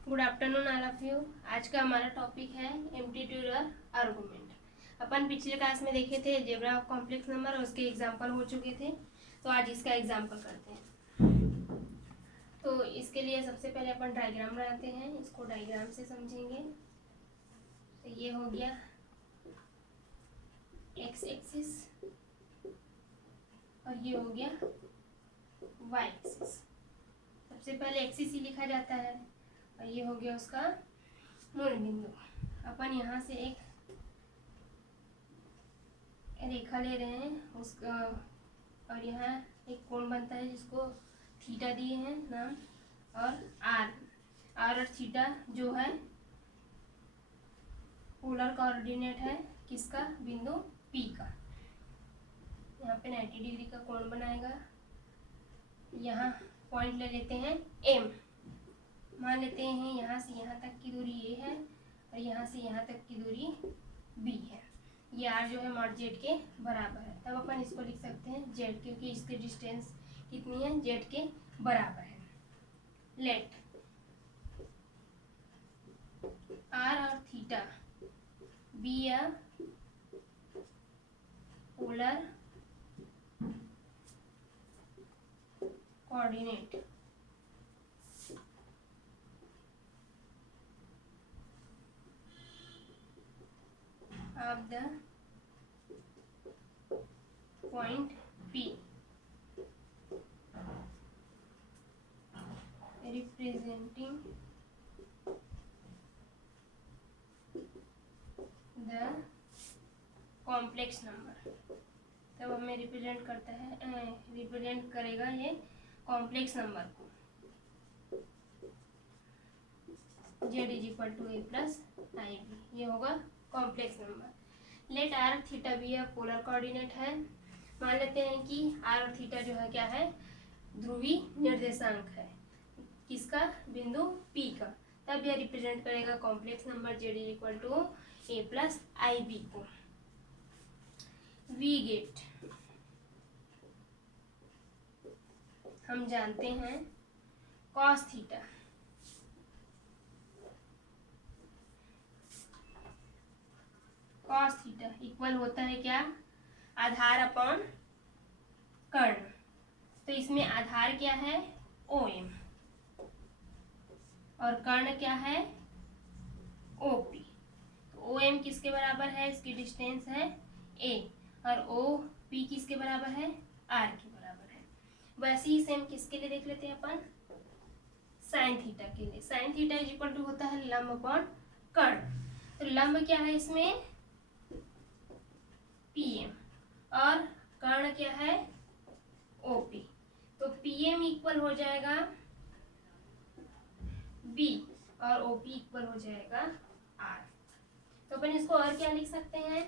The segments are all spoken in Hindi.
Good afternoon all of you. आज का हमारा टॉपिक है एम्प्लीट्यूडल आर्गुमेंट। अपन पिछले क्लास में देखे थे जेब्रा ऑफ कॉम्प्लेक्स नंबर और उसके एग्जांपल हो चुके थे, तो आज इसका एग्जांपल करते हैं। तो इसके लिए सबसे पहले अपन डायग्राम बनाते हैं, इसको डायग्राम से समझेंगे। तो ये हो गया एक्स एक्सिस और ये हो गया वाई एक्सिस। सबसे पहले एक्सिस ही लिखा जाता है और ये हो गया उसका मूल बिंदु। अपन यहाँ से एक रेखा ले रहे हैं उसका, और यहाँ एक कोण बनता है जिसको थीटा दिए हैं नाम, और आर और थीटा जो है पोलर कोऑर्डिनेट है किसका, बिंदु पी का। यहाँ पे 90 डिग्री का कोण बनाएगा। यहाँ पॉइंट ले लेते हैं एम, मान लेते हैं यहाँ से यहाँ तक की दूरी ए है और यहाँ से यहाँ तक की दूरी बी है। ये आर जो है मॉड जेड के बराबर है, तब अपन इसको लिख सकते हैं जेड, क्योंकि इसकी डिस्टेंस कितनी है, जेड के बराबर है। लेट आर और theta be a polar coordinate of the point P, representing the complex number। तब हमें रिप्रेजेंट करता है, रिप्रेजेंट करेगा ये कॉम्प्लेक्स नंबर को। z is equal to A plus I b, ये होगा complex number. Let r theta be है पोलर कोऑर्डिनेट है। मान लेते हैं कि आर और थीटा जो है क्या है, ध्रुवी निर्देशांक है किसका, बिंदु पी का। तब यह रिप्रेजेंट करेगा complex number z is equal to A plus I b को। वी गेट हम जानते हैं cos theta cos theta equal होता है क्या, आधार अपॉन कर्ण। तो इसमें आधार क्या है, ओ एम, और कर्ण क्या है, ओ पी। तो ओ एम किसके बराबर है, इसकी डिस्टेंस है ए, और ओ पी किसके बराबर है, आर के बराबर है। वैसे ही सेम किसके लिए देख लेते हैं अपन, साइन थीटा के लिए। Sine theta is equal to होता है लंब अपॉन कर्ण। तो लंब क्या है इसमें, पीएम, और कर्ण क्या है, ओपी। तो पीएम इक्वल हो जाएगा बी और ओपी इक्वल हो जाएगा आर। तो अपन इसको और क्या लिख सकते हैं,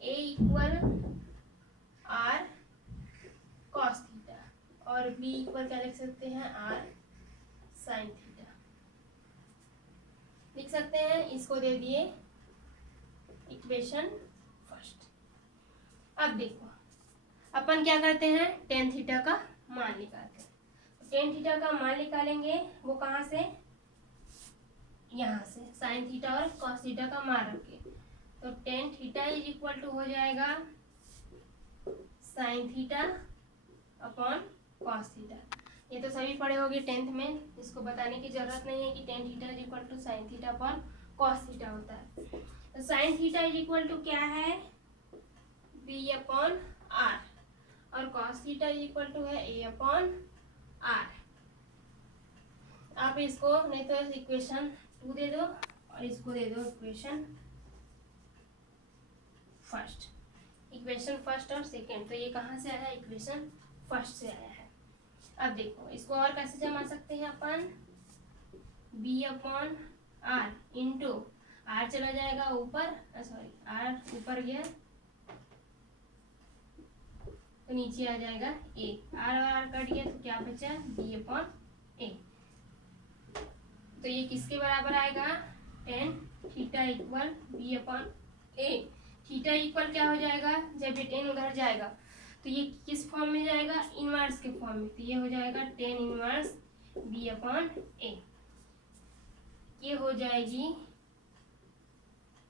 ए इक्वल आर कॉस थीटा, और बी इक्वल क्या लिख सकते हैं, आर साइन थीटा लिख सकते हैं। इसको दे दिए इक्वेशन फर्स्ट। अब देखो अपन क्या करते हैं, टेन थीटा का मान निकालते हैं। तो टेन थीटा का मान निकालेंगे, वो कहाँ से, यहाँ से साइन थीटा और कॉस थीटा का मान रख के। तो tan theta is equal to हो जाएगा sine theta upon cos theta. ये तो सभी पढ़े होंगे टेंथ में, इसको बताने की जरूरत नहीं है कि tan theta is equal to sine theta upon cos theta होता है। तो sine theta is equal to क्या है, बी अपॉन आर, और cos theta is equal to है ए अपॉन आर। आप इसको नहीं तो इक्वेशन 2 दे दो और इसको दे दो इक्वेशन फर्स्ट। इक्वेशन फर्स्ट और सेकेंड, तो ये कहाँ से आया, इक्वेशन फर्स्ट से आया है। अब देखो इसको और कैसे जमा सकते हैं अपन, B upon R into R चला जाएगा ऊपर, सॉरी आर ऊपर गया तो नीचे आ जाएगा ए, आर और आर कट गया तो क्या बचा, बी अपॉन ए। तो ये किसके बराबर आएगा, tan theta equal B upon A. Theta equal क्या हो जाएगा, जब ये टेन उधर जाएगा तो ये किस फॉर्म में जाएगा, इनवर्स के फॉर्म में। तो ये हो जाएगा टेन इनवर्स बी अपॉन ए। ये हो जाएगी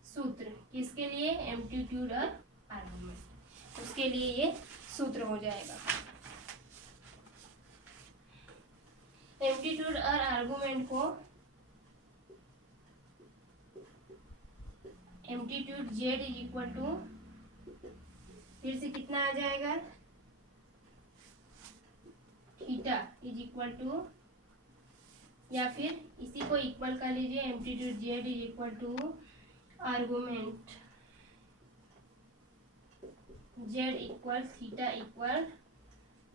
सूत्र, किसके लिए, एम्पलीट्यूड और आर्गुमेंट, उसके लिए ये सूत्र हो जाएगा। एम्पलीट्यूड और आर्गुमेंट को amplitude Z is equal to, फिर से कितना आ जाएगा, थीटा इज इक्वल टू, या फिर इसी को इक्वल कर लीजिए, amplitude Z is equal to argument z equal theta equal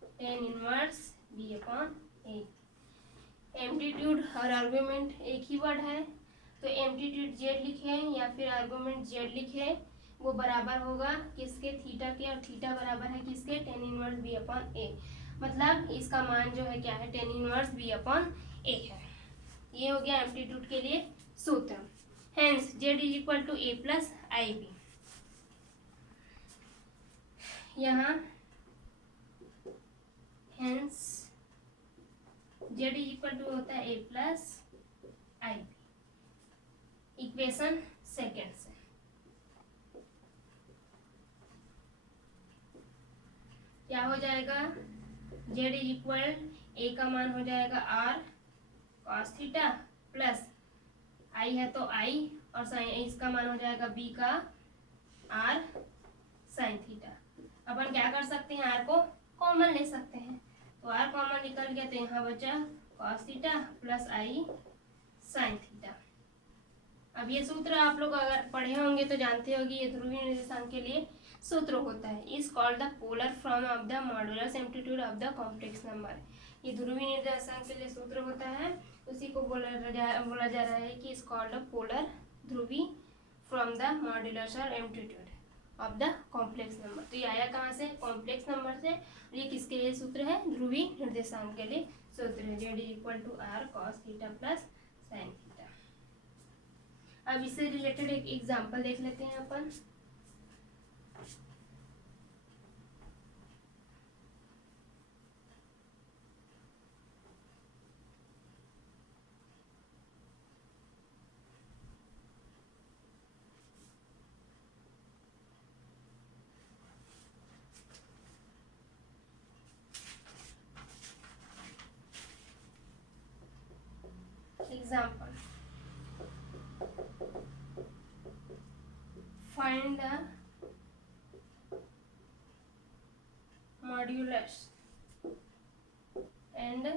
tan inverse B upon a. Amplitude और आर्गुमेंट एक ही वर्ड है, तो एम्पलीट्यूड जेड लिखे या फिर आर्गुमेंट जेड लिखे, वो बराबर होगा किसके, थीटा के, और थीटा बराबर है किसके, tan inverse B upon A. मतलब इसका मान जो है क्या है, tan inverse B upon A है। ये हो गया एम्पलीट्यूड के लिए सूत्र। Hence Z is equal to A plus I B. यहाँ hence Z is equal to होता है A plus I B, equation second से। क्या हो जाएगा, जेड इज इक्वल, ए का मान हो जाएगा are cos theta plus I है तो आई, और साइन, इसका मान हो जाएगा बी का आर साइन थीटा। अपन क्या कर सकते हैं, आर को कॉमन ले सकते हैं, तो आर कॉमन निकल गया तो यहाँ बचा कॉस थीटा प्लस आई साइन थीटा। अब ये सूत्र आप लोग अगर पढ़े होंगे तो जानते होंगे, ये ध्रुवीय निर्देशांक के लिए सूत्र होता है। Is called the polar form of the modulus amplitude of the complex number. ये ध्रुवीय निर्देशांक के लिए सूत्र होता है, उसी को बोला जा रहा है कि इज कॉल्ड द पोलर, ध्रुवी फ्रॉम द मॉड्यूलस और amplitude of the complex number. तो ये आया कहाँ से, कॉम्प्लेक्स नंबर से। ये किसके लिए सूत्र है, ध्रुवीय निर्देशांक के लिए सूत्र है, Z is equal to R cos theta plus sine theta. अब इससे रिलेटेड एक एग्जांपल देख लेते हैं अपन। Example, find the modulus and the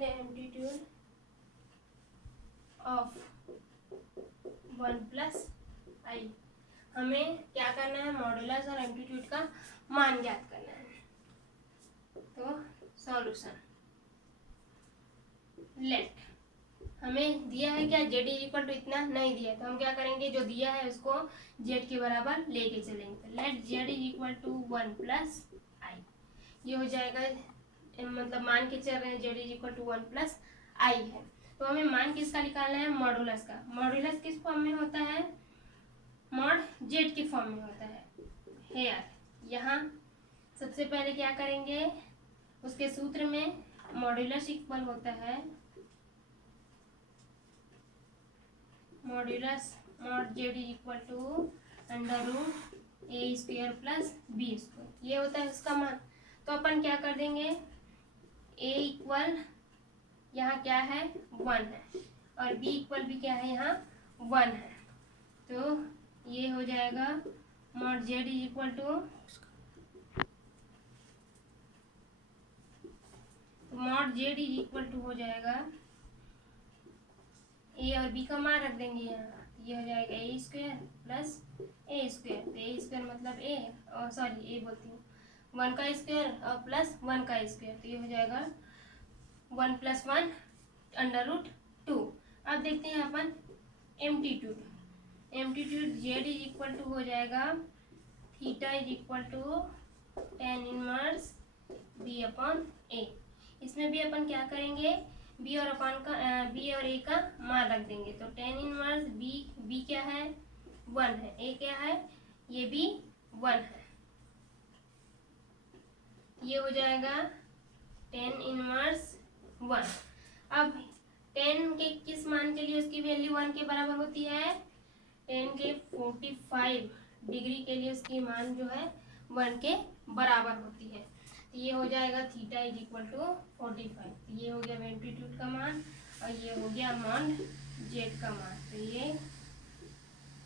amplitude of 1 plus I. हमें क्या करना है, मॉड्यूलस और एम्पलीट्यूड का मान ज्ञात करना है। तो सॉल्यूशन, लेट हमें दिया है क्या, जेड इज इक्वल टू इतना, नहीं दिया, तो हम क्या करेंगे, जो दिया है उसको जेड के बराबर लेके चलेंगे। Let Z is equal to 1 plus I, ये हो जाएगा, मतलब मान के चल रहे हैं Z is equal to 1 plus I है, तो हमें मान किसका निकालना है, मॉड्यूलस का। मॉड्यूलस किस फॉर्म में होता है, मॉड जेड के फॉर्म में होता है। हेयर यहाँ सबसे पहले क्या करेंगे, उसके सूत्र में मॉड्यूलस इक्वल होता है modulus mod z is equal to under root a square plus b square, ये होता है उसका मान। तो अपन क्या कर देंगे, ए इक्वल यहाँ क्या है 1 है, और बी इक्वल भी क्या है यहाँ 1 है, तो ये हो जाएगा mod z is equal to, mod z is equal to हो जाएगा, ए और बी का मान रख देंगे यहाँ, ये हो जाएगा ए स्क्वायर प्लस ए स्क्वायर, तो ए स्क्वायर मतलब ए, और सॉरी ए बोलती हूँ, 1 का स्क्वायर और प्लस 1 का स्क्वायर, तो ये हो जाएगा 1 प्लस 1 अंडर रूट 2। अब देखते हैं अपन amplitude, amplitude Z is equal to हो जाएगा theta is equal to tan inverse b upon a। इसमें भी अपन क्या करेंगे, b और b और a का मान रख देंगे। तो tan इनवर्स b क्या है 1 है, a क्या है ये भी 1 है। ये हो जाएगा tan इनवर्स 1। अब tan के किस मान के लिए उसकी वैल्यू 1 के बराबर होती है, tan के 45 डिग्री के लिए उसकी मान जो है 1 के बराबर होती है। तो ये हो जाएगा थीटा इज इक्वल टू 45। ये हो गया एम्पलीट्यूड का मान और ये हो गया मॉड जेड का मान। तो ये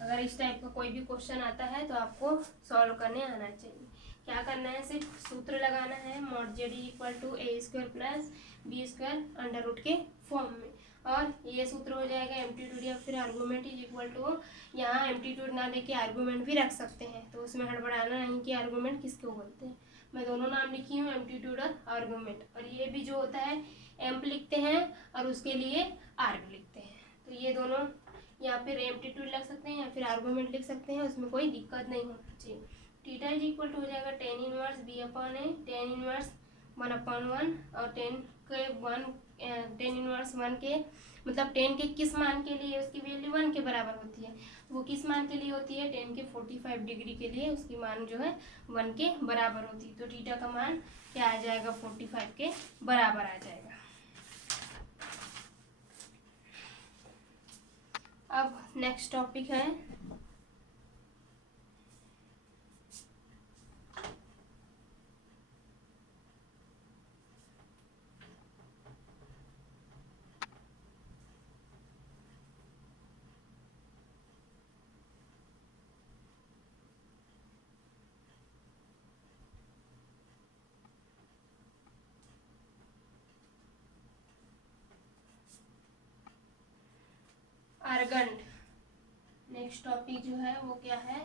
अगर इस टाइप का कोई भी क्वेश्चन आता है तो आपको सॉल्व करने आना चाहिए। क्या करना है, सिर्फ सूत्र लगाना है, mod z is equal to a square plus b square under root के फॉर्म में। और ये सूत्र हो जाएगा एम्पलीट्यूड या फिर आर्गूमेंट इज इक्वल टू, यहाँ एम्पलीट्यूड ना देके आर्गूमेंट भी रख सकते हैं, तो उसमें हड़बड़ाना नहीं कि आर्गूमेंट किसको बोलते हैं। मैं दोनों नाम लिखी हूँ, एम्पलीट्यूड और आर्गूमेंट। और ये भी जो होता है एम्प लिखते हैं और उसके लिए आर्ग लिखते हैं। तो ये दोनों या फिर एम्पलीट्यूड लिख सकते हैं या फिर आर्गूमेंट लिख सकते हैं, उसमें कोई दिक्कत नहीं होना चाहिए। थीटा इज इक्वल टू हो जाएगा tan इनवर्स b अपॉन ए, tan इनवर्स 1 अपॉन 1 और tan इनवर्स 1 के मतलब tan के किस मान के लिए उसकी वैल्यू 1 के बराबर होती है, वो किस मान के लिए होती है, tan के 45 डिग्री के लिए उसकी मान जो है 1 के बराबर होती है। तो थीटा का मान क्या आ जाएगा 45 के बराबर आ जाएगा। अब नेक्स्ट टॉपिक है आर्गन। नेक्स्ट टॉपिक जो है वो क्या है,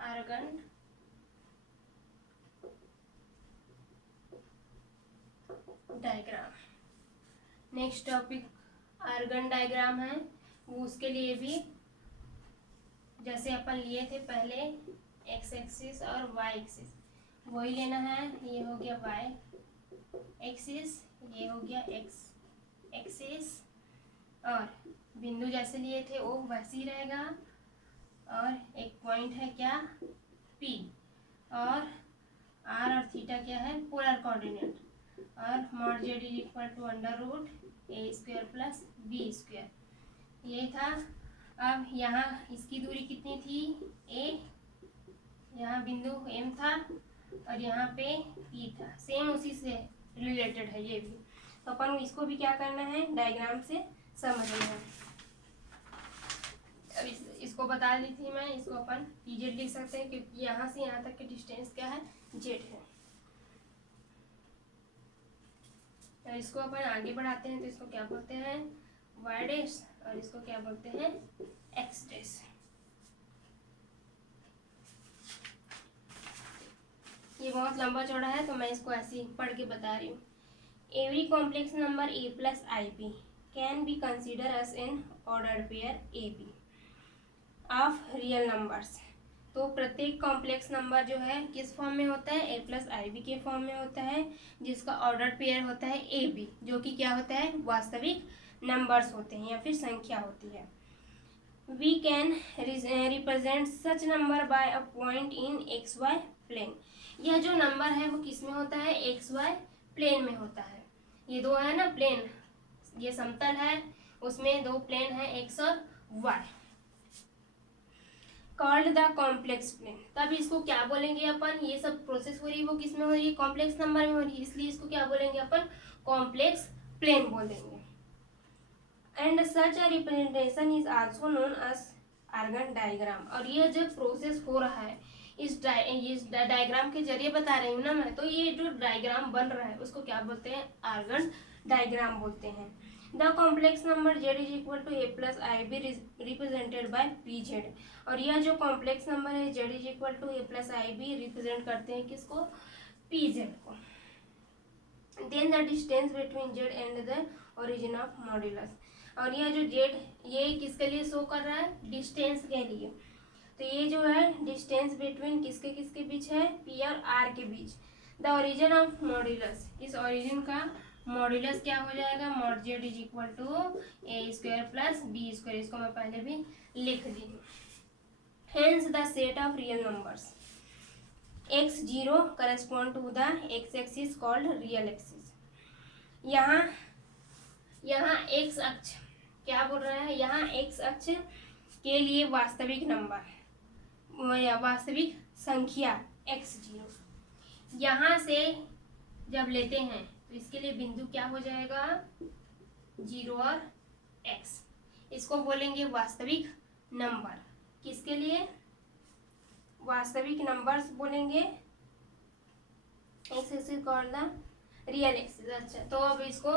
Argand diagram. Next topic Argand diagram है। वो उसके लिए भी जैसे अपन लिए थे पहले एक्स एक्सिस और वाई एक्सिस वही लेना है। ये हो गया वाई एक्सिस, ये हो गया एक्स एक्सिस, और बिंदु जैसे लिए थे वो वैसे ही रहेगा। और एक पॉइंट है क्या P, और R और थीटा क्या है पोलर कोऑर्डिनेट। और mod z is equal to under root a square plus b square, ये था। अब यहाँ इसकी दूरी कितनी थी a, यहाँ बिंदु M था और यहाँ पे P था, सेम उसी से रिलेटेड है ये भी। तो अपन इसको भी क्या करना है डायग्राम से समझना है। अब इसको बता दी थी मैं, इसको अपन pz लिख सकते हैं क्योंकि यहाँ से यहाँ तक की डिस्टेंस क्या है z है। तो इसको अपन आगे बढ़ाते हैं तो इसको क्या बोलते हैं y डैश और इसको क्या बोलते हैं x डैश। ये बहुत लंबा चौड़ा है तो मैं इसको ऐसे ही पढ़ के बता रही हूँ। Every complex number a plus ib can be consider as an ordered pair ab of real numbers. तो प्रत्येक कॉम्प्लेक्स नंबर जो है किस फॉर्म में होता है a प्लस ib के फॉर्म में होता है, जिसका ऑर्डर्ड पेयर होता है ab, जो कि क्या होता है वास्तविक नंबर्स होते हैं या फिर संख्या होती है। We can represent such number by a point in xy plane. यह जो नंबर है वो किस में होता है xy प्लेन में होता है। ये दो है ना प्लेन, ये समतल है उसमें दो प्लेन है x और y, called the complex plane. तब इसको क्या बोलेंगे अपन, ये सब प्रोसेस हो रही है वो किस में हो रही है कॉम्प्लेक्स नंबर में हो रही है, इसलिए इसको क्या बोलेंगे अपन कॉम्प्लेक्स प्लेन बोलेंगे। And such a representation is also known as Argand diagram. और ये जब प्रोसेस हो रहा है इस डायग्राम के जरिए बता रही हूँ ना मैं, तो ये जो डायग्राम बन रहा है उसको क्या बोलते हैं आर्गन डायग्राम बोलते हैं। The complex number z is equal to a plus I b represented by pz। और यह जो कॉम्प्लेक्स नंबर है z is equal to a plus I b represent करते हैं किसको pz को। Then the distance between z and the origin of modulus. और यह जो जेड ये किसके लिए शो कर रहा है, डिस्टेंस के लिए। तो ये जो है डिस्टेंस बिटवीन किसके किसके बीच है, पी और आर के बीच। द ओरिजिन ऑफ मॉड्यूलस, इस ओरिजिन का मॉड्यूलस क्या हो जाएगा, mod z is equal to a square plus b square, इसको मैं पहले भी लिख दी हूँ। Hence the set of real numbers x0 correspond to the x axis called real axis. यहाँ x अक्ष क्या बोल रहा है, यहाँ x अक्ष के लिए वास्तविक नंबर या वास्तविक संख्या x0 यहाँ से जब लेते हैं तो इसके लिए बिंदु क्या हो जाएगा, 0 और x, इसको बोलेंगे वास्तविक नंबर। किसके लिए, वास्तविक नंबर्स बोलेंगे, x axis called the real axis. अच्छा, तो अब इसको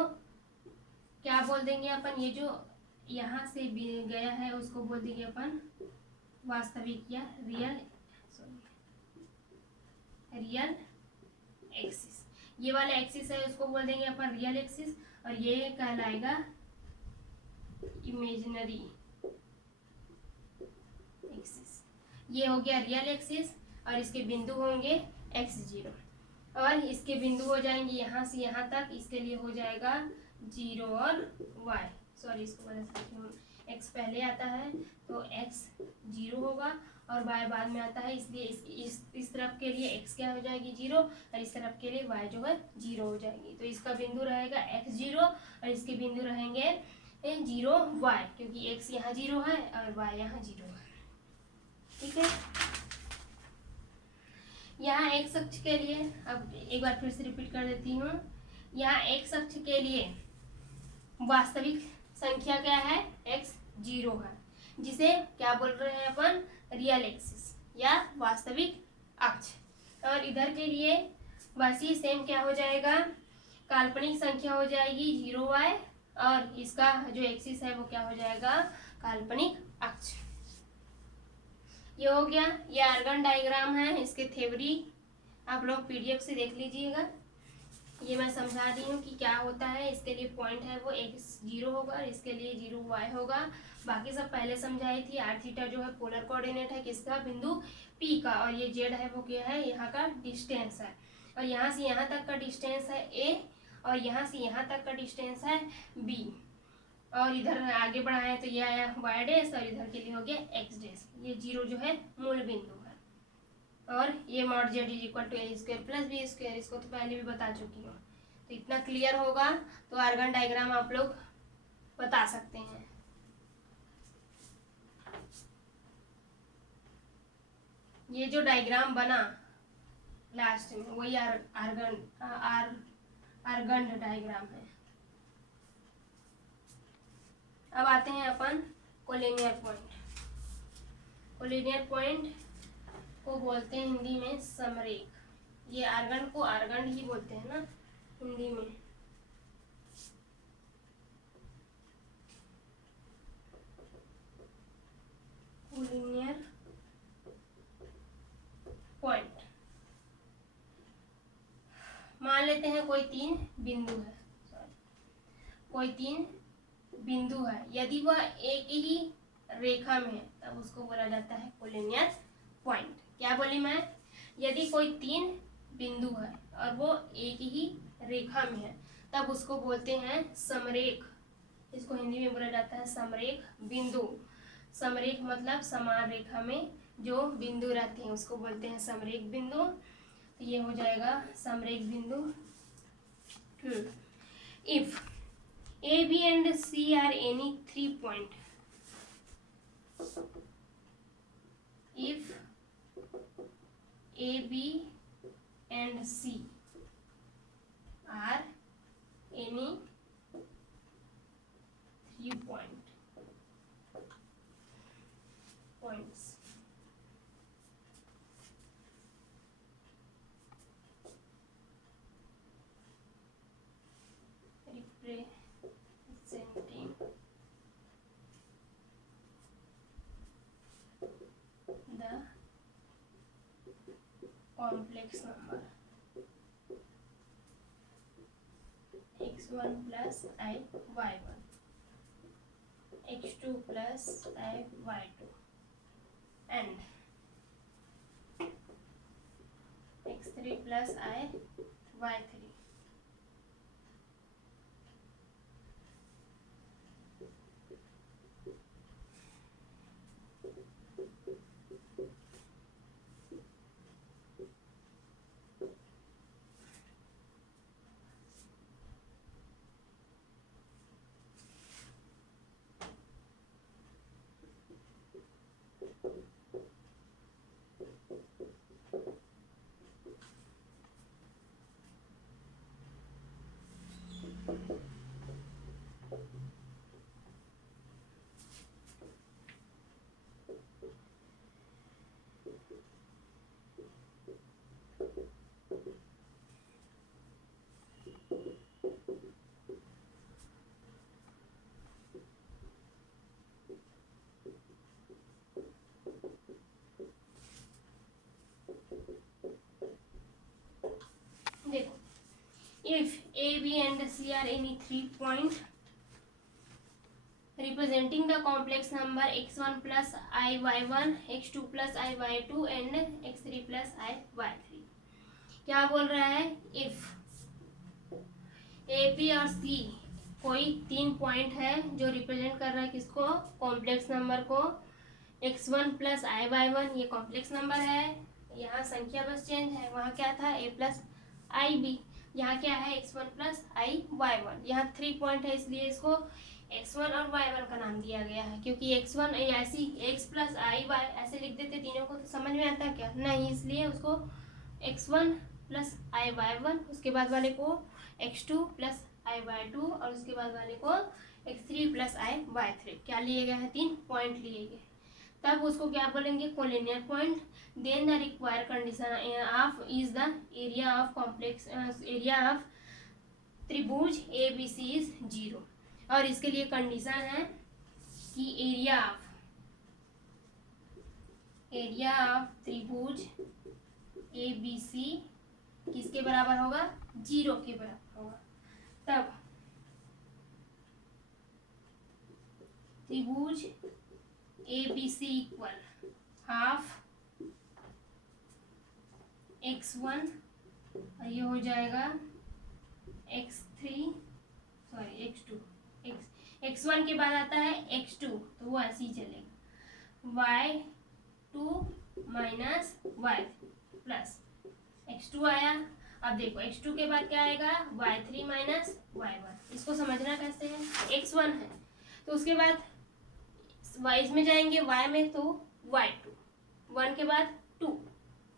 क्या बोल देंगे अपन, ये जो यहाँ से गया है उसको बोल देंगे अपन वास्तविक या रियल एक्सिस। ये वाला एक्सिस है उसको बोल देंगे अपन रियल एक्सिस, और ये कहलाएगा इमेजिनरी एक्सिस। ये हो गया रियल एक्सिस, और इसके बिंदु होंगे x0, और इसके बिंदु हो जाएंगे यहाँ से यहाँ तक, इसके लिए हो जाएगा 0 और y, सॉरी इसको बता सकती हूँ, x पहले आता है तो x 0 होगा और y बाद में आता है, इसलिए इस तरफ के लिए x क्या हो जाएगी 0, और इस तरफ के लिए y जो है 0 हो जाएगी। तो इसका बिंदु रहेगा x0 और इसके बिंदु रहेंगे 0 y, क्योंकि x यहाँ 0 है और y यहाँ 0 है। ठीक है, यहाँ x अक्ष के लिए, अब एक बार फिर से रिपीट कर देती हूँ, यहाँ x अक्ष के लिए वास्तविक संख्या क्या है, x0 है, जिसे क्या बोल रहे हैं अपन, रियल एक्सिस या वास्तविक अक्ष। और इधर के लिए वैसे सेम क्या हो जाएगा, काल्पनिक संख्या हो जाएगी 0y, और इसका जो एक्सिस है वो क्या हो जाएगा, काल्पनिक अक्ष। ये हो गया, ये आर्गन डायग्राम है, इसके थ्योरी आप लोग पीडीएफ से देख लीजिएगा। ये मैं समझा दी हूँ कि क्या होता है, इसके लिए पॉइंट है वो x0 होगा और इसके लिए 0y होगा। बाकी सब पहले समझाई थी। r थीटा जो है पोलर कोऑर्डिनेट है किसका, बिंदु P का, और ये z है वो क्या है, यहाँ का डिस्टेंस है, और यहाँ से यहाँ तक का डिस्टेंस है a, और यहाँ से यहाँ तक का डिस्टेंस है b, और इधर आगे बढ़ाए तो ये आया y डैश, और इधर के लिए हो गया x डैश। ये 0 जो है मूल बिंदु है, और ये mod z is equal to a square plus b square, इसको तो पहले भी बता चुकी हूँ। तो इतना क्लियर होगा तो आर्गन डायग्राम आप लोग बता सकते हैं। ये जो डायग्राम बना लास्ट में वही आर्गन डायग्राम है। अब आते हैं अपन कोलिनियर पॉइंट। कोलिनियर पॉइंट को बोलते हैं हिंदी में समरेख। ये आर्गन को आर्गन ही बोलते हैं ना हिंदी में। कोलिनियर पॉइंट, मान लेते हैं कोई तीन बिंदु है, कोई तीन बिंदु है, यदि वह एक ही रेखा में है तब उसको बोला जाता है कोलिनियर पॉइंट। क्या बोली मैं, यदि कोई तीन बिंदु है और वो एक ही रेखा में है तब उसको बोलते हैं समरेख। इसको हिंदी में बोला जाता है समरेख बिंदु। समरेख मतलब समान रेखा में जो बिंदु रहते हैं उसको बोलते हैं समरेख बिंदु। तो ये हो जाएगा समरेख बिंदु। If A, B and C are any 3 point, if A, B and C are any 3 points, representing the complex number x1 plus I y1, x2 plus I y2 and x3 plus I y3। देखो, if A, B and C are any 3 point representing the complex number x1 plus I y1, x2 plus I y2 and x3 plus I y3। क्या बोल रहा है? if A, B और C कोई 3 पॉइंट है जो रिप्रेजेंट कर रहा है किसको? कॉम्प्लेक्स नंबर को। x1 प्लस आई y1 ये कॉम्प्लेक्स नंबर है, यहाँ संख्या बस चेंज है, वहाँ क्या था a प्लस आई बी, यहाँ क्या है x1 प्लस आई y1। यहाँ 3 पॉइंट है इसलिए इसको x1 और y1 का नाम दिया गया है, क्योंकि x1 ऐसी x प्लस आई y ऐसे लिख देते तीनों को तो समझ में आता क्या? नहीं, इसलिए उसको x1 प्लस आई y1, उसके बाद वाले को x2 प्लस आई y2 और उसके बाद वाले को x3 प्लस आई y3। क्या लिए गए हैं? 3 पॉइंट लिए गए। तब उसको क्या बोलेंगे? Collinear point. Then the required condition of is the area of complex area of त्रिभुज ए बी सी इज 0। और इसके लिए कंडीशन है कि एरिया ऑफ त्रिभुज ए बी सी किसके बराबर होगा? 0 के बराबर होगा। तब त्रिभुज A B C equal half x1 और ये हो जाएगा x2। x1 के बाद आता है x2 तो वो ऐसे ही चलेगा, y2 minus y plus x2 आया। अब देखो x2 के बाद क्या आएगा? y3 minus y1। इसको समझना कैसे है? x1 है तो उसके बाद y में जाएंगे y में तो y2, 1 के बाद 2,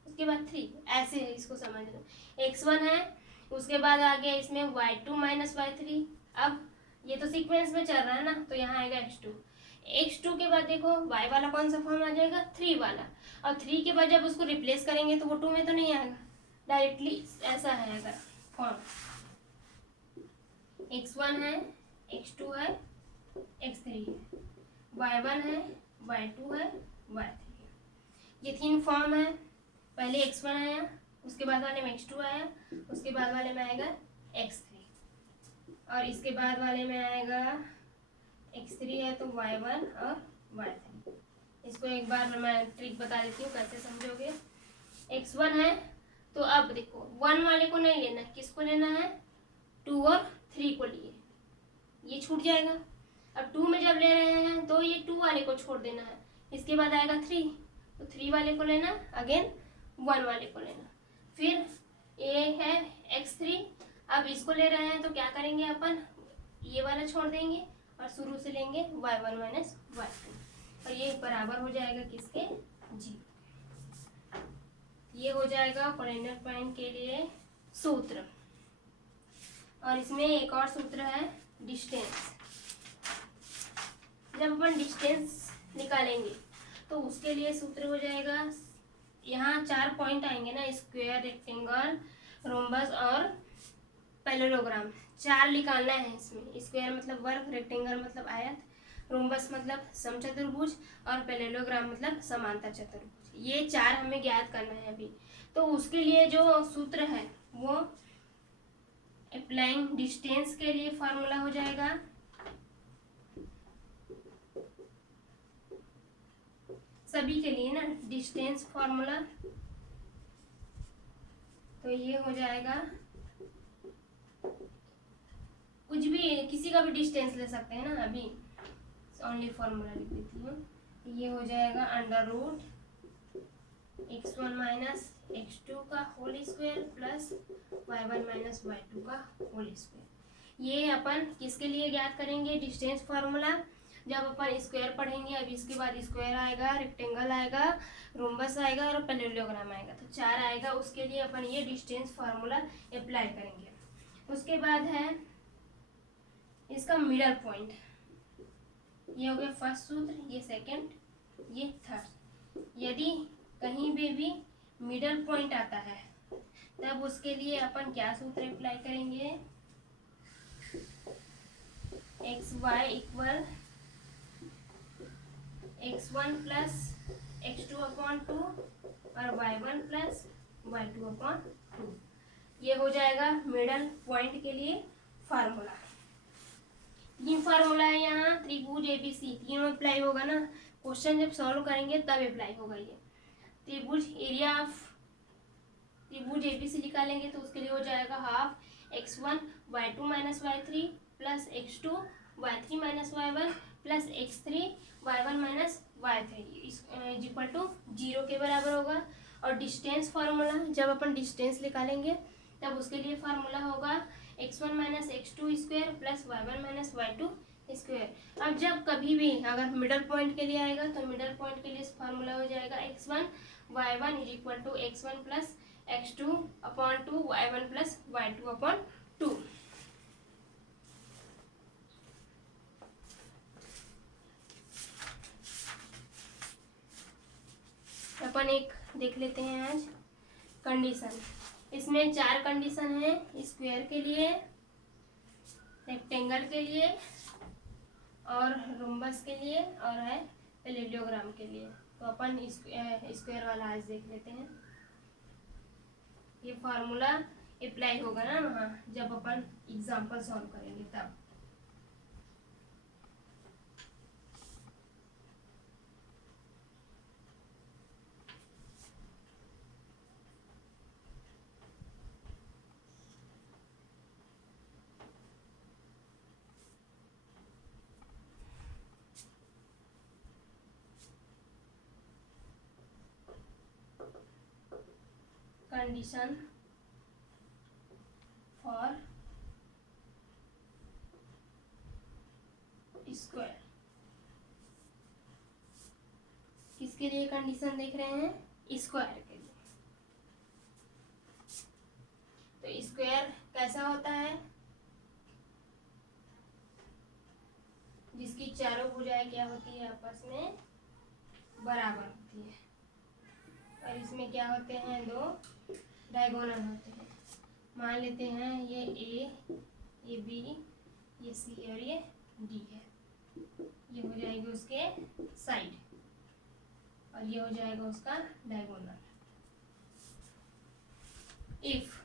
उसके बाद 3, ऐसे है इसको समझना। x1 है उसके बाद आ गया इसमें y2 माइनस y3। अब ये तो सीक्वेंस में चल रहा है ना, तो यहाँ आएगा x2 के बाद देखो y वाला कौन सा फॉर्म आ जाएगा? 3 वाला। और 3 के बाद जब उसको रिप्लेस करेंगे तो वो 2 में तो नहीं आएगा, डायरेक्टली ऐसा है अगर फॉर्म। x1 है, x2 है, x3 है, y1 है, y2 है, y3 है। ये 3 फॉर्म है। पहले x1 आया, उसके बाद वाले में x2 आया, उसके बाद वाले में आएगा x3 और इसके बाद वाले में आएगा x3 है तो y1 और y3। इसको एक बार मैं ट्रिक बता देती हूँ कैसे समझोगे। x1 है तो अब देखो 1 वाले को नहीं लेना, किसको लेना है? 2 और 3 को लिए, ये छूट जाएगा। अब 2 में जब ले रहे हैं तो ये 2 वाले को छोड़ देना है, इसके बाद आएगा 3 तो 3 वाले को लेना, अगेन 1 वाले को लेना। फिर ये है x3, अब इसको ले रहे हैं तो क्या करेंगे अपन? ये वाला छोड़ देंगे और शुरू से लेंगे y1 माइनस y2 और ये बराबर हो जाएगा किसके? 0। ये हो जाएगा कोऑर्डिनेट पॉइंट के लिए सूत्र। और इसमें एक और सूत्र है डिस्टेंस। जब अपन डिस्टेंस निकालेंगे तो उसके लिए सूत्र हो जाएगा, यहाँ 4 पॉइंट आएंगे ना, स्क्वायर, रेक्टेंगल, रोम्बस और पैरेललोग्राम। 4 निकालना है इसमें। स्क्वायर मतलब वर्ग, रेक्टेंगल मतलब आयत, रोम्बस मतलब समचतुर्भुज और पैरेललोग्राम मतलब समांतर चतुर्भुज। ये 4 हमें ज्ञात करना है अभी। तो उसके लिए जो सूत्र है वो अप्लाइंग डिस्टेंस के लिए फॉर्मूला हो जाएगा सभी के लिए ना डिस्टेंस फॉर्मूला, तो ये हो जाएगा, कुछ भी किसी का भी डिस्टेंस ले सकते हैं ना, अभी ओनली फॉर्मूला लिख देती हूँ। ये हो जाएगा under root x1 minus x2 का whole square plus y1 minus y2 का होल स्क्वायर। ये अपन किसके लिए ज्ञात करेंगे? डिस्टेंस फार्मूला जब अपन स्क्वायर पढ़ेंगे। अब इसके बाद स्क्वायर आएगा, रेक्टेंगल आएगा, रोम्बस आएगा और पैरेललोग्राम आएगा, तो 4 आएगा। उसके लिए अपन ये डिस्टेंस फार्मूला अप्लाई करेंगे। उसके बाद है इसका मिडल पॉइंट। ये हो गया फर्स्ट सूत्र, ये सेकंड, ये थर्ड। यदि कहीं भी मिडल पॉइंट आता है तब उसके लिए अपन क्या सूत्र अप्लाई करेंगे? X y equal x1 plus x2 upon 2 और y1 प्लस y2 अपॉन 2। ये हो जाएगा मिडल पॉइंट के लिए फार्मूला। ये फार्मूला है यहाँ त्रिभुज एबीसी, तीनों अप्लाई होगा ना। क्वेश्चन जब सॉल्व करेंगे तब अप्लाई होगा। ये त्रिभुज एरिया ऑफ त्रिभुज एबीसी निकालेंगे तो उसके लिए हो जाएगा half x1 y2 minus y3 plus x2 y3 minus y1 plus x3 y1 minus y3 is equal to 0 के बराबर होगा। और डिस्टेंस फार्मूला जब अपन डिस्टेंस निकालेंगे तब उसके लिए फार्मूला होगा x1 minus x2 square plus y1 minus y2 square. अब जब कभी भी अगर मिडल पॉइंट के लिए आएगा तो मिडल पॉइंट के लिए फार्मूला हो जाएगा x1 y1 is equal to x1 plus x2 upon 2 y1 plus y2 upon 2। अपन एक देख लेते हैं आज कंडीशन। इसमें 4 कंडीशन है, स्क्वायर के लिए, रेक्टेंगल के लिए और रोम्बस के लिए और है पैरेललोग्राम के लिए। तो अपन स्क्वायर वाला आज देख लेते हैं। ये फार्मूला अप्लाई होगा ना वहाँ जब अपन एग्जाम्पल सॉल्व करेंगे तब। कंडीशन फॉर स्क्वायर, किसके लिए कंडीशन देख रहे हैं? स्क्वायर के लिए। तो स्क्वायर कैसा होता है? जिसकी चारों भुजाएं क्या होती है? आपस में बराबर होती है। और इसमें क्या होते हैं? 2 डायगोनल होते हैं। मान लेते हैं ये ए, ये बी, ये सी और ये डी है। ये हो जाएगी उसके साइड और ये हो जाएगा उसका डायगोनल। इफ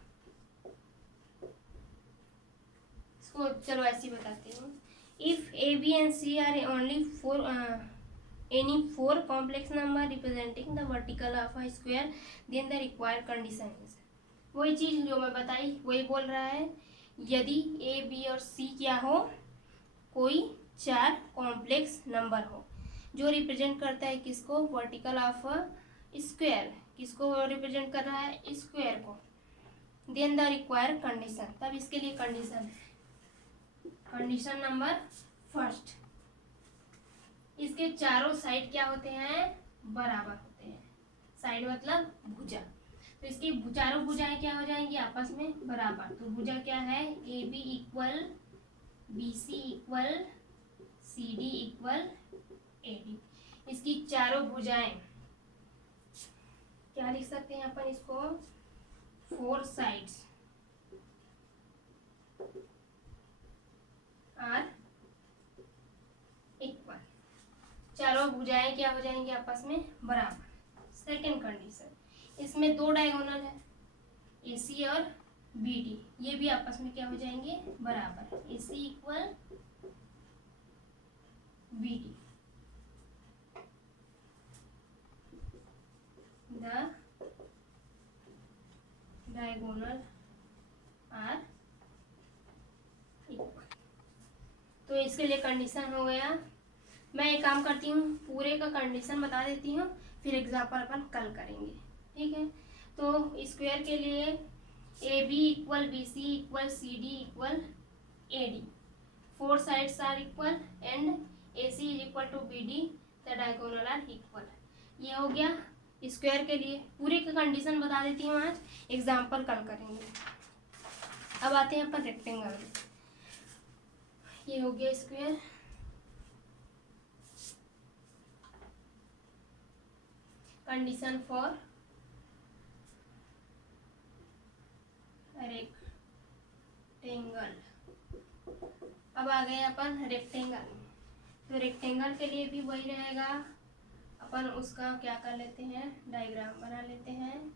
इसको चलो ऐसे बताती हूँ। If A B and C are only 4 any 4 complex number representing the vertical of a square then the required condition is। वही चीज जो मैं बताई वही बोल रहा है। यदि ए बी और सी क्या हो? कोई 4 कॉम्प्लेक्स नंबर हो जो रिप्रेजेंट करता है किसको? Vertical of square. किसको रिप्रेजेंट कर रहा है? स्क्वायर को। देन द रिक्वायर्ड कंडीशन, तब इसके लिए कंडीशन है। कंडीशन नंबर फर्स्ट, इसके चारों साइड क्या होते हैं? बराबर होते हैं। साइड मतलब भुजा। तो इसकी चारों भुजाएं क्या हो जाएंगी? आपस में बराबर। तो भुजा क्या है? A B equal B C equal C D equal A D. इसकी चारों भुजाएं क्या लिख सकते हैं अपन इसको? 4 साइड्स आर इक्वल। चारों भुजाएं क्या हो जाएंगी? आपस में बराबर। सेकेंड कंडीशन, इसमें 2 डायगोनल है, ए सी और बी डी। ये भी आपस में क्या हो जाएंगे? बराबर। A C equal B D. Diagonal are equal. तो इसके लिए कंडीशन हो गया। मैं एक काम करती हूँ, पूरे का कंडीशन बता देती हूँ, फिर एग्जाम्पल अपन कल करेंगे, ठीक है। तो स्क्वायर के लिए A B equal B C equal C D equal A D, 4 sides are equal and A C is equal to B D, the diagonal are equal. ये हो गया स्क्वायर के लिए। पूरे का कंडीशन बता देती हूँ आज, एग्जाम्पल कल करेंगे। अब आते हैं अपन रेक्टेंगल में। ये हो गया स्क्वायर, कंडीशन फॉर रेक्टेंगल। अब आ गए अपन रेक्टेंगल। तो रेक्टेंगल के लिए भी वही रहेगा, अपन उसका क्या कर लेते हैं, डायग्राम बना लेते हैं।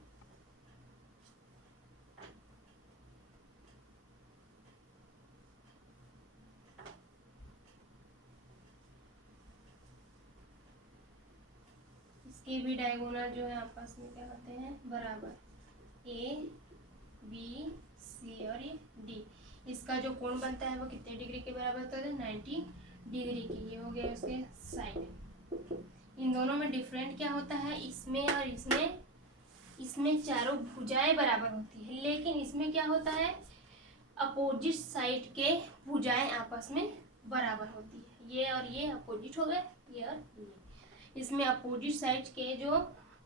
इसके भी डायगोनल जो है आपस में क्या होते हैं, बराबर, ए बी सी और ये डी। इसका जो कोण बनता है वो कितने डिग्री के बराबर होता है, 90 डिग्री की। ये हो गया उसके साइड। इन दोनों में डिफरेंट क्या होता है, इसमें और इसमें चारों भुजाएं बराबर होती है, लेकिन इसमें क्या होता है, अपोजिट साइड के भुजाएं आपस में बराबर होती है। ये और ये अपोजिट हो गए, ये और ये। इसमें अपोजिट साइड के जो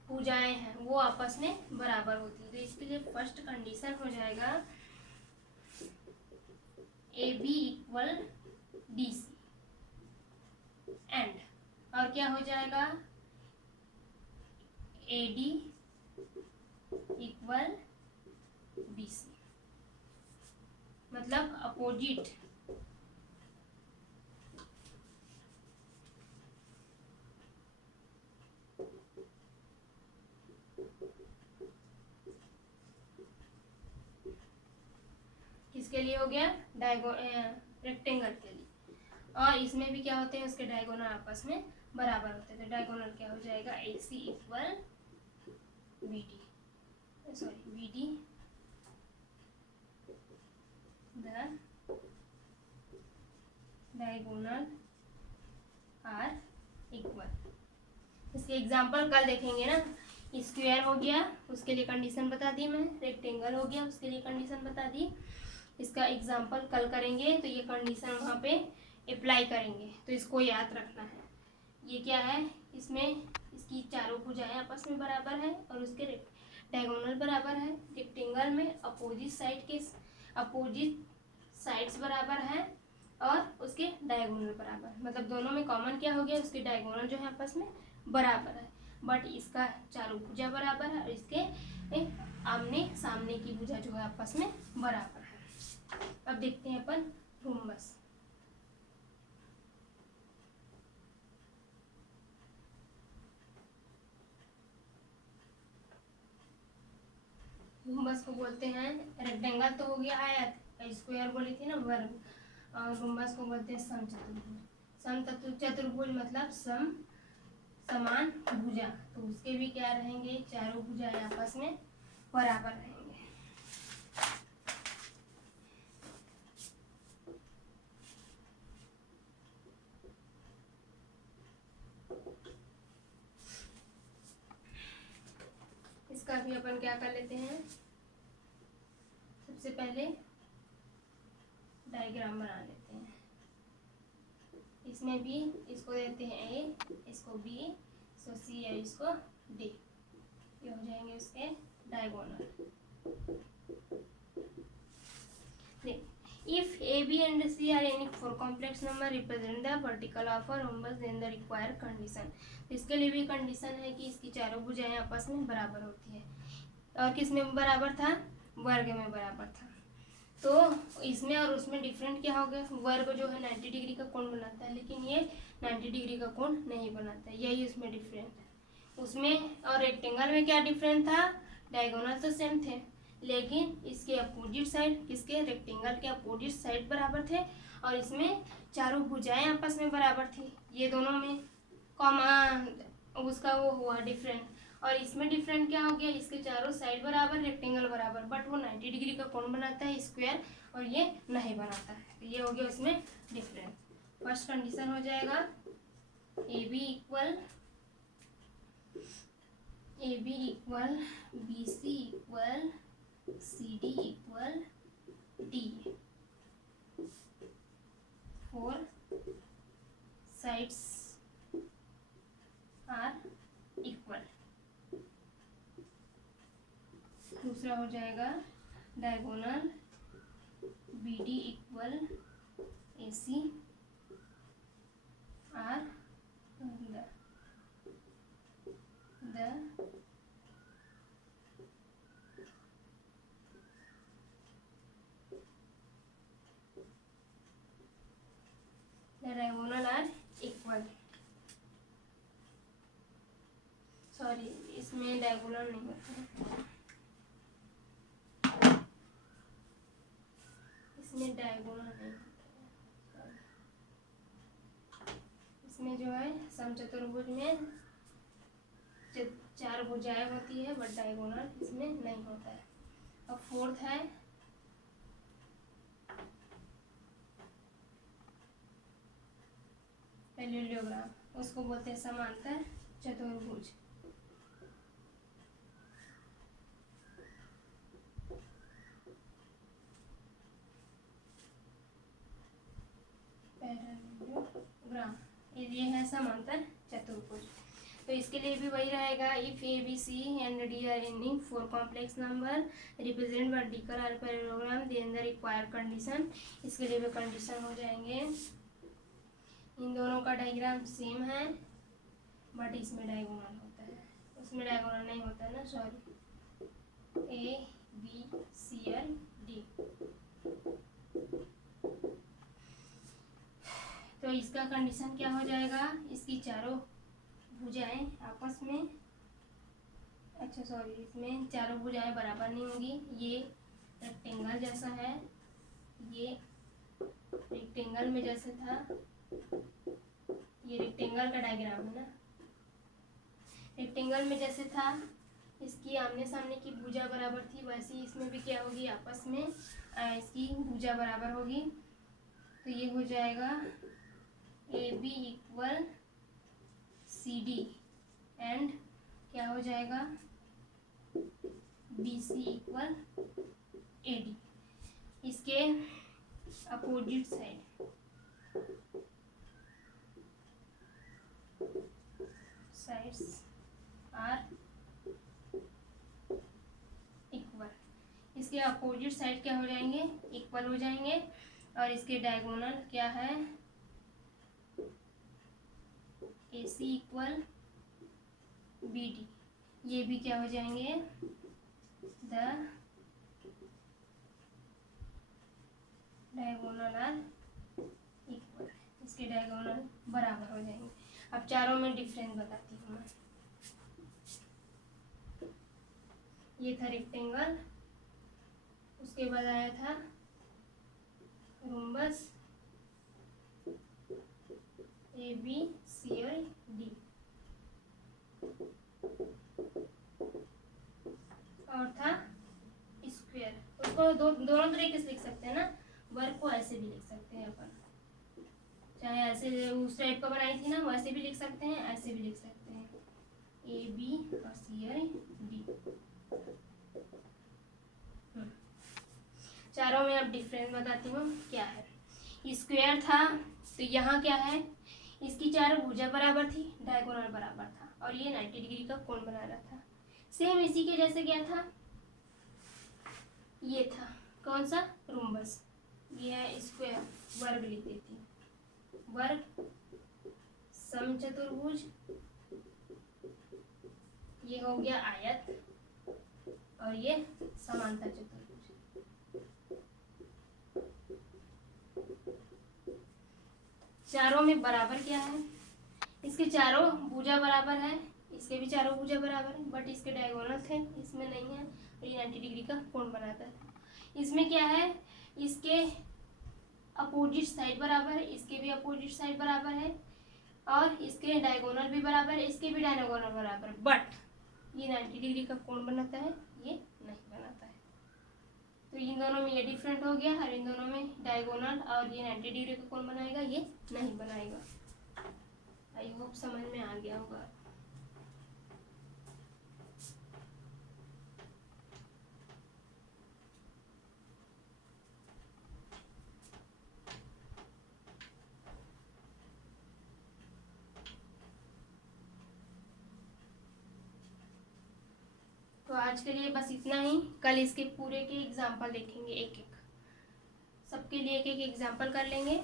भुजाएं हैं वो आपस में बराबर होती है। तो इसके लिए फर्स्ट कंडीशन हो जाएगा A B equal D C and, और क्या हो जाएगा, A D equal B C, मतलब अपोजिट किसके लिए हो गया, रेक्टेंगल के लिए। और इसमें भी क्या होते हैं, उसके डायगोनल आपस में बराबर होते हैं। तो डायगोनल क्या हो जाएगा, A C equal B D, sorry B D, the diagonal are equal. इसके एग्जाम्पल कल देखेंगे ना। स्क्वायर हो गया, उसके लिए कंडीशन बता दी मैं। रेक्टेंगल हो गया, उसके लिए कंडीशन बता दी। इसका एग्जाम्पल कल करेंगे, तो ये कंडीशन वहाँ पे अप्लाई करेंगे। तो इसको याद रखना है। ये क्या है, इसमें इसकी चारों भुजाएं आपस में बराबर है और उसके डायगोनल बराबर है। रेक्टेंगल में अपोजिट साइड्स बराबर है और उसके डायगोनल बराबर, मतलब दोनों में कॉमन क्या हो गया, उसके डायगोनल जो है आपस में बराबर है। बट इसका चारों भुजा बराबर है और इसके आमने सामने की भुजा जो है आपस में बराबर है। अब देखते हैं अपन रोम्बस। रोम्बस को बोलते हैं, रेक्टेंगल तो हो गया आयत, स्क्वायर बोली थी ना वर्ग, और रोम्बस को बोलते हैं समचतुर्भुज। चतुर्भुज मतलब समान भुजा, तो उसके भी क्या रहेंगे, चारों भुजाएं आपस में बराबर रहेंगे। इसका भी अपन क्या कर लेते हैं, सबसे पहले डायग्राम बना लेते हैं। इसमें भी इसको देते हैं ए, इसको बी, इसको सी और इसको डी। ये हो जाएंगे उसके diagonal. If A, B and C are any four complex number represent the vertical of a rhombus, then the required condition। इसके लिए भी कंडीशन है कि इसकी चारों भुजाएं आपस में बराबर होती है। और किस में बराबर था, वर्ग में बराबर था। तो इसमें और उसमें डिफरेंट क्या हो गया, वर्ग जो है 90 डिग्री का कोण बनाता है, लेकिन ये 90 डिग्री का कोण नहीं बनाता है, यही उसमें डिफरेंट है। उसमें और रेक्टेंगल में क्या डिफरेंट था, डायगोनल तो सेम थे, लेकिन इसके अपोजिट साइड, किसके, रेक्टेंगल के अपोजिट साइड बराबर थे, और इसमें चारों भुजाएं आपस में बराबर थी। ये दोनों में कॉमन उसका वो हुआ डिफरेंट। और इसमें डिफरेंट क्या हो गया, इसके चारों साइड बराबर, रेक्टेंगल बराबर, बट वो 90 डिग्री का कौन बनाता है, स्क्वायर, और ये नहीं बनाता है। तो ये हो गया उसमें डिफरेंस। फर्स्ट कंडीशन हो जाएगा A B equal B C equal C D equal D, 4 sides are equal. दूसरा हो जाएगा diagonal B D equal A C are the diagonal are equal। Sorry, इसमें डायगोनल नहीं होता, इसमें डायगोनल नहीं होता, इसमें जो है समचतुर्भुज में 4 भुजाएं होती है, बट डायगोनल इसमें नहीं होता है। अब फोर्थ है पैरेललोग्राम, उसको बोलते हैं समांतर चतुर्भुज। पैरेललोग्राम ये है समांतर चतुर्भुज। तो इसके लिए भी वही रहेगा, if A B C and D are any 4 complex number represent vertical are parallelogram then the required condition. इसके लिए भी कंडीशन हो जाएंगे, इन दोनों का डायग्राम सेम है, बट इसमें डायगोनल होता है, उसमें डायगोनल नहीं होता है ना, sorry. A B C L D, तो इसका कंडीशन क्या हो जाएगा, इसकी चारों भुजाएं आपस में, अच्छा सॉरी, इसमें चारों भुजाएं बराबर नहीं होगी, ये रेक्टेंगल जैसा है, ये रेक्टेंगल में जैसे था, ये रेक्टेंगल का डायग्राम है ना, रेक्टेंगल में जैसे था, इसकी आमने सामने की भुजा बराबर थी, वैसे ही इसमें भी क्या होगी, आपस में इसकी भुजा बराबर होगी। तो ये हो जाएगा A B equal C D and क्या हो जाएगा B C equal A D. इसके अपोजिट साइड्स आर इक्वल, इसके अपोजिट साइड क्या हो जाएंगे, इक्वल हो जाएंगे, और इसके डायगोनल क्या है, ए सी इक्वल बी डी, ये भी क्या हो जाएंगे, द डायगोनल आर इक्वल, इसके डायगोनल बराबर हो जाएंगे। अब चारों में डिफरेंस बताती हूँ मैं। ये था रेक्टेंगल, उसके बाद आया था rhombus, A B C L D, और था स्क्वायर। उसको दोनों तरीके से लिख सकते हैं ना, वर्ग को ऐसे भी लिख सकते हैं अपन, चाहे ऐसे उस टाइप का बनाई थी ना, वैसे भी लिख सकते हैं, ऐसे भी लिख सकते हैं, ए बी और सी एल डी। चारों में अब डिफरेंस बताती हूँ क्या है। स्क्वायर था तो यहाँ क्या है, इसकी चारों भुजा बराबर थी, डायगोनल बराबर था, और ये 90 डिग्री का कोण बना रहा था। सेम इसी के जैसे क्या था, ये था कौन सा, रोम्बस, ये है स्क्वायर, वर्ग लिख देती हूँ, वर्ग समचतुर्भुज, ये हो गया आयत, और ये समांतर चतुर्भुज। चारों में बराबर क्या है, इसके चारों भुजा बराबर है, इसके भी चारों भुजा बराबर है, बट इसके डायगोनल थे, इसमें नहीं है, तो ये 90 डिग्री का कोण बनाता है। इसमें क्या है, इसके अपोजिट साइड बराबर है, इसके भी अपोजिट साइड बराबर है, और इसके डायगोनल भी बराबर है, इसके भी डायगोनल बराबर है, बट ये 90 डिग्री का कोण बनाता है, ये नहीं बनाता है। तो इन दोनों में ये डिफरेंट हो गया, और इन दोनों में डायगोनल, और ये 90 डिग्री का कोण बनाएगा, ये नहीं बनाएगा। आई होप समझ में आ गया होगा। तो आज के लिए बस इतना ही। कल इसके पूरे के एग्जाम्पल देखेंगे, एक एक सबके लिए एक एक एग्जाम्पल कर लेंगे,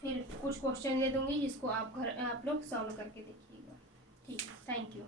फिर कुछ क्वेश्चन दे दूंगी जिसको आप लोग सॉल्व करके देखिएगा। ठीक है, थैंक यू।